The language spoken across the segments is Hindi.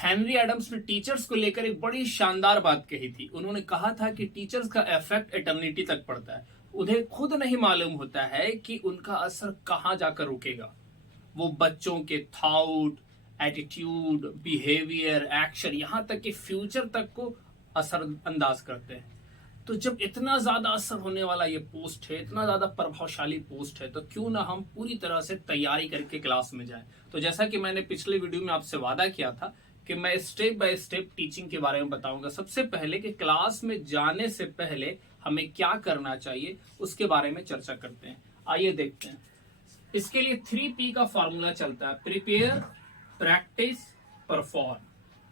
हेनरी एडम्स ने टीचर्स को लेकर एक बड़ी शानदार बात कही थी। उन्होंने कहा था कि टीचर्स का इफेक्ट एटर्निटी तक पड़ता है। उन्हें खुद नहीं मालूम होता है कि उनका असर कहां जाकर रुकेगा। वो बच्चों के थॉट, एटीट्यूड, बिहेवियर, एक्शन, यहां तक कि फ्यूचर तक को असरअंदाज करते हैं। तो जब इतना ज्यादा असर होने वाला ये पोस्ट है, इतना ज्यादा प्रभावशाली पोस्ट है, तो क्यों ना हम पूरी तरह से तैयारी करके क्लास में जाएं। तो जैसा कि मैंने पिछले वीडियो में आपसे वादा किया था कि मैं स्टेप बाय स्टेप टीचिंग के बारे में बताऊंगा। सबसे पहले कि क्लास में जाने से पहले हमें क्या करना चाहिए, उसके बारे में चर्चा करते हैं। आइए देखते हैं। इसके लिए 3P का फॉर्मूला चलता है: प्रिपेयर, प्रैक्टिस, परफॉर्म।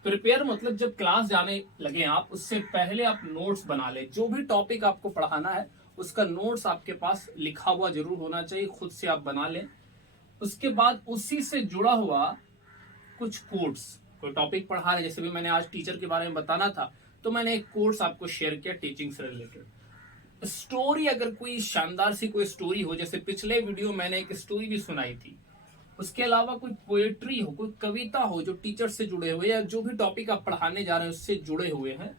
प्रिपेयर मतलब जब क्लास जाने लगे आप, उससे पहले आप नोट्स बना ले। जो भी टॉपिक आपको पढ़ाना है उसका नोट्स आपके पास लिखा हुआ जरूर होना चाहिए, खुद से आप बना लें। उसके बाद उसी से जुड़ा हुआ कुछ कोट्स, कोई टॉपिक पढ़ा रहे, जैसे भी मैंने आज टीचर के बारे में बताना था तो मैंने एक कोट्स आपको शेयर किया टीचिंग से रिलेटेड। स्टोरी, अगर कोई शानदार सी कोई स्टोरी हो, जैसे पिछले वीडियो मैंने एक स्टोरी भी सुनाई थी। उसके अलावा कोई पोएट्री हो, कोई कविता हो जो टीचर से जुड़े हुए या जो भी टॉपिक आप पढ़ाने जा रहे हैं उससे जुड़े हुए हैं।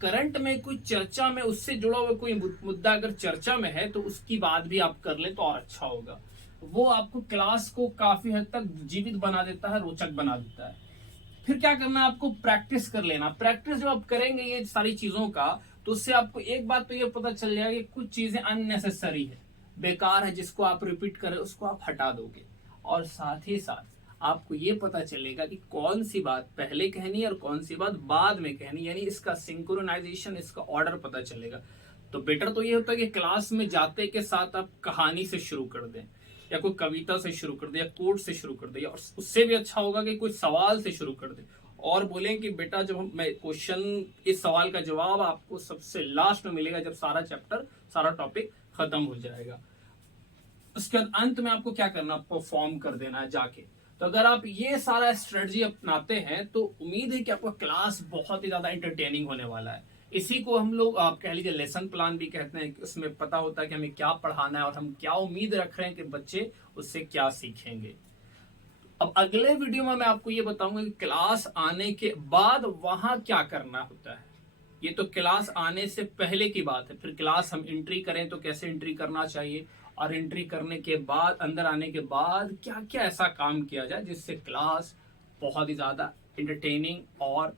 करंट में कोई चर्चा में उससे जुड़ा हुआ कोई मुद्दा अगर चर्चा में है तो उसकी बात भी आप कर लें तो और अच्छा होगा। वो आपको क्लास को काफी हद तक जीवित बना देता है, रोचक बना देता है। फिर क्या करना है, आपको प्रैक्टिस कर लेना। प्रैक्टिस जब आप करेंगे ये सारी चीजों का, तो उससे आपको एक बात तो ये पता चल जाएगा कि कुछ चीजें अननेसेसरी है, बेकार है, जिसको आप रिपीट करें उसको आप हटा दोगे। और साथ ही साथ आपको ये पता चलेगा कि कौन सी बात पहले कहनी है और कौन सी बात बाद में कहनी, यानी इसका सिंक्रोनाइजेशन, इसका ऑर्डर पता चलेगा। तो बेटर तो ये होता है कि क्लास में जाते के साथ आप कहानी से शुरू कर दें, या कोई कविता से शुरू कर दे, या कोट से शुरू कर दे, और उससे भी अच्छा होगा कि कोई सवाल से शुरू कर दे और बोलें कि बेटा जब मैं क्वेश्चन, इस सवाल का जवाब आपको सबसे लास्ट में मिलेगा जब सारा चैप्टर, सारा टॉपिक खत्म हो जाएगा। उसके बाद अंत में आपको क्या करना, परफॉर्म कर देना है जाके। तो अगर आप ये सारा स्ट्रेटजी अपनाते हैं तो उम्मीद है कि आपका क्लास बहुत ही ज्यादा एंटरटेनिंग होने वाला है। इसी को हम लोग, आप कह लीजिए, लेसन प्लान भी कहते हैं। उसमें पता होता है कि हमें क्या पढ़ाना है और हम क्या उम्मीद रख रहे हैं कि बच्चे उससे क्या सीखेंगे। अब अगले वीडियो में मैं आपको ये बताऊंगा कि क्लास आने के बाद वहां क्या करना होता है। ये तो क्लास आने से पहले की बात है। फिर क्लास हम एंट्री करें तो कैसे एंट्री करना चाहिए, और एंट्री करने के बाद, अंदर आने के बाद क्या क्या ऐसा काम किया जाए जिससे क्लास बहुत ही ज्यादा एंटरटेनिंग और